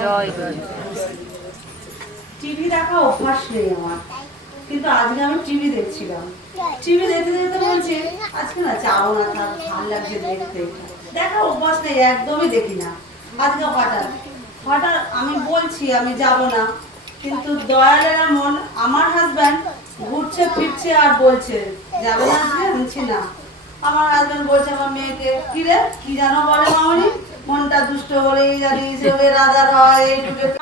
জয়। TV দেখা অভ্যাস নেই আমার। কিন্তু আজকে আমি টিভি দেখছিলাম। টিভি দেখতে দেখতে বলছি আজকে না যাব না থাক ভালো লাগছে দেখতে। দেখা অভ্যাস নেই একদমই দেখি না। আজকে হঠাৎ হঠাৎ আমি বলছি আমি যাব না। কিন্তু দয়ালের মন আমার হাজব্যান্ড ঘুরছে ফিরছে আর বলছে যাবে না আজকে? আনছি না। আমার হাজব্যান্ড বলছে আমার মেয়েকে। কি রে? কি জানো বলে মামনি? মনটা দুষ্ট হলেই জানিস রাজার হয়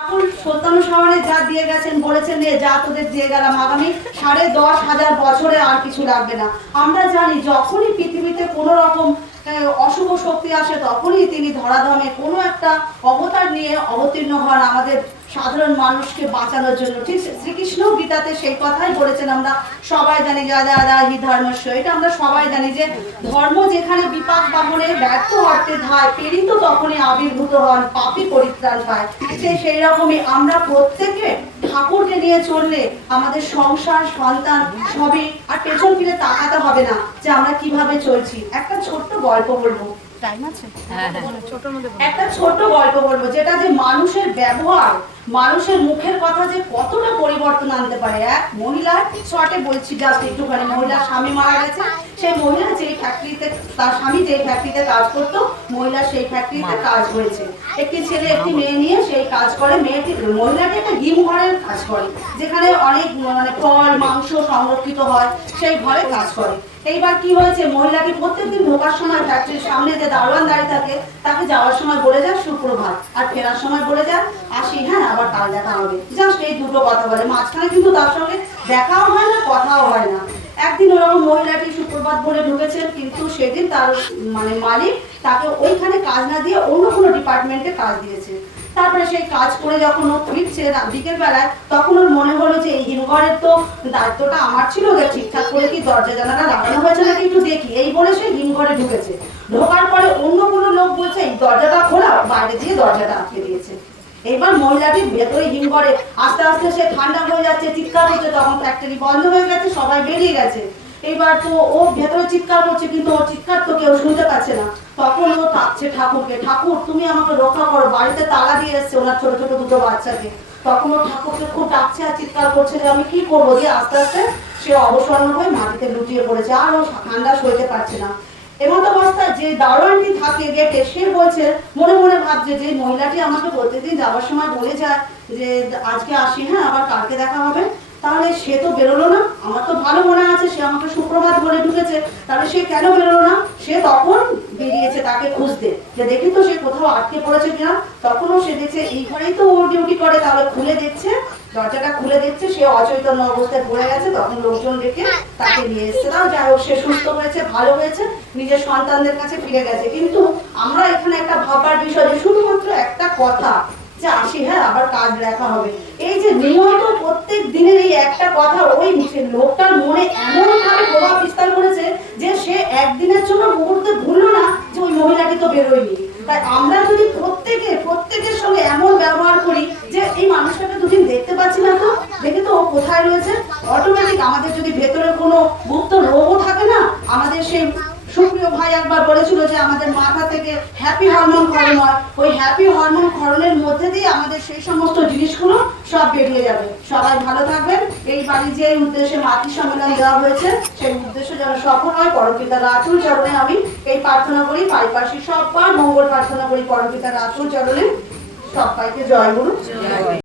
এখন সত্যানু যা দিয়ে গেছেন, বলেছেন যে যা তোদের দিয়ে গেলাম আগামী সাড়ে দশ হাজার বছরে আর কিছু লাগবে না। আমরা জানি যখনই পৃথিবীতে কোনো রকম অশুভ শক্তি আসে, তখনই তিনি ধরাধামে কোনো একটা অবতার নিয়ে অবতীর্ণ হন আমাদের সাধারণ মানুষকে বাঁচানোর জন্য। ঠিক শ্রীকৃষ্ণ গীতাতে সেই কথাই বলেছেন আমরা সবাই জানি যা যা যা হি ধর্মস্ব এটা আমরা সবাই জানি যে ধর্ম যেখানে বিপাক বাহনে ব্যর্থ অর্থে ধায় প্রেরিত তখনই আবির্ভূত হন পাপি পরিত্রাণ পায়। সে সেই রকমই আমরা প্রত্যেকে ঠাকুরকে নিয়ে চললে আমাদের সংসার সন্তান সবই আর পেছন ফিরে তাকাতে হবে না যে আমরা কীভাবে চলছি। একটা ছোট্ট গল্প বলব। টাইম আছে? হ্যাঁ হ্যাঁ। একটা ছোট গল্প বলব যেটা যে মানুষের ব্যবহার মানুষের মুখের কথা যে কতটা পরিবর্তন আনতে পারে, এক মহিলার শর্টে বলছি জাস্ট একটুখানি মহিলা স্বামী মারা গেছে সেই মহিলা যেই ফ্যাক্টরিতে তার স্বামী যেই ফ্যাক্টরিতে কাজ করতো মহিলা সেই ফ্যাক্টরিতে কাজ হয়েছে একটি ছেলে একটি মেয়ে নিয়ে সেই কাজ করে মেয়েটি মহিলাটি একটা হিম ঘরের কাজ করে যেখানে অনেক মানে ফল মাংস সংরক্ষিত হয় সেই ঘরে কাজ করে। এইবার কি হয়েছে মহিলাটি প্রত্যেকদিন ঢোকার সময় ফ্যাক্টরির সামনে যে দারোয়ান দাঁড়িয়ে থাকে তাকে যাওয়ার সময় বলে যায় সুপ্রভাত। আর ফেরার সময় বলে যায় আসি হ্যাঁ আবার কাল দেখা হবে। জাস্ট এই দুটো কথা বলে। মাঝখানে কিন্তু তার সঙ্গে দেখাও হয় না কথাও হয় না। একদিন ওরকম মহিলাটি সুপ্রভাত বলে ঢুকেছেন, কিন্তু সেদিন তার মানে মালিক তাকে ওইখানে কাজ না দিয়ে অন্য কোনো ডিপার্টমেন্টে কাজ দিয়েছে। তারপরে সেই কাজ করে যখন ও ফিরছে বিকেল বেলায়, তখন ওর মনে হলো যে, এই হিমঘরের তো দায়িত্বটা আমার ছিল যে, ঠিকঠাক করে কি দরজা জানাটা লাগানো হয়েছে নাকি একটু দেখি? এই বলে সে হিমঘরে ঢুকেছে। ঢোকার পরে অন্য কোনো লোক বলছে, এই দরজাটা খোলা। বাইরে দিয়ে দরজাটা আটকে দিয়েছে। এবার মহিলাটি ভেতরে হিমঘরে আস্তে আস্তে সে ঠান্ডা হয়ে যাচ্ছে, চিৎকার করছে, তখন ফ্যাক্টরি বন্ধ হয়ে গেছে, সবাই বেরিয়ে গেছে। এইবার তো ও ভেতরে চিৎকার করছে, কিন্তু ওর চিৎকার তো কেউ শুনতে পাচ্ছে না। তখন ও ডাকছে ঠাকুরকে, ঠাকুর, তুমি আমাকে রক্ষা করো, বাড়িতে তালা দিয়ে এসছে ওনার ছোট ছোট দুটো বাচ্চাকে। তখন ও ঠাকুরকে খুব ডাকছে আর চিৎকার করছে যে, আমি কি করব? দিয়ে আস্তে আস্তে সে অবসন্ন হয়ে মাটিতে লুটিয়ে পড়েছে, আর ও ঠান্ডা সইতে পারছে না। এমন অবস্থায় যে দারোয়ানটি থাকে, গেটে, সে বলছে, মনে মনে ভাবছে যে মহিলাটি আমাকে প্রত্যেকদিন যাওয়ার সময় বলে যায় যে, আজকে আসি হ্যাঁ আবার কালকে দেখা হবে। তাহলে সে তো বেরোলো না। আমার তো ভালো মনে আছে, সে আমাকে সুপ্রভাত বলে ঢুকেছে। তাহলে সে কেন বেরোলো না? সে তখন বেরিয়েছে তাকে খুঁজতে। যে দেখি তো সে কোথাও আটকে পড়েছে কিনা। তখনও সে দেখছে, এই ঘরেই তো ওর ডিউটি করে, তাহলে খুলে দেখছে দরজাটা খুলে দেখছে, সে অচৈতন্য অবস্থায় পড়ে গেছে, তখন লোকজন ডেকে তাকে নিয়ে এসছে। তাও যাই হোক, সে সুস্থ হয়েছে, ভালো হয়েছে, নিজের সন্তানদের কাছে ফিরে গেছে। কিন্তু আমরা এখানে একটা ভাবার বিষয় যে শুধুমাত্র একটা কথা যে আসি হ্যাঁ আবার কাজ দেখা হবে। এই যে নিয়মিত প্রত্যেক দিনের এই একটা কথা, ওই লোকটার মনে এমন ভাবে প্রভাব বিস্তার করেছে যে সে একদিনের জন্য মুহূর্তে ভুললো না যে ওই মহিলাটি তো বেরোয়নি। তাই আমরা যদি প্রত্যেকে, প্রত্যেকের সঙ্গে এমন ব্যবহার করি যে এই মানুষটাকে দুদিন দেখতে পাচ্ছি না তো দেখে তো ও কোথায় রয়েছে? অটোমেটিক আমাদের যদি ভেতরে কোনো গুপ্ত রোগও থাকে না, আমাদের সেই সুপ্রিয় ভাই একবার বলেছিল যে আমাদের মাথা থেকে হ্যাপি হরমোন ক্ষরণ হয়। ওই হ্যাপি হরমোন ক্ষরণের মধ্যে দিয়ে আমাদের সেই সমস্ত জিনিসগুলো সব বেরিয়ে যাবে। সবাই ভালো থাকবেন। এই বাড়ি যে উদ্দেশ্যে মাতৃ সম্মেলন দেওয়া হয়েছে, সেই উদ্দেশ্য যেন সফল হয়। পরমপিতা রাতুল চরণে আমি এই প্রার্থনা করি। পারিপার্শ্বিক সবার মঙ্গল প্রার্থনা করি। পরমপিতা রাতুল চরণে সবাইকে জয় গুরু।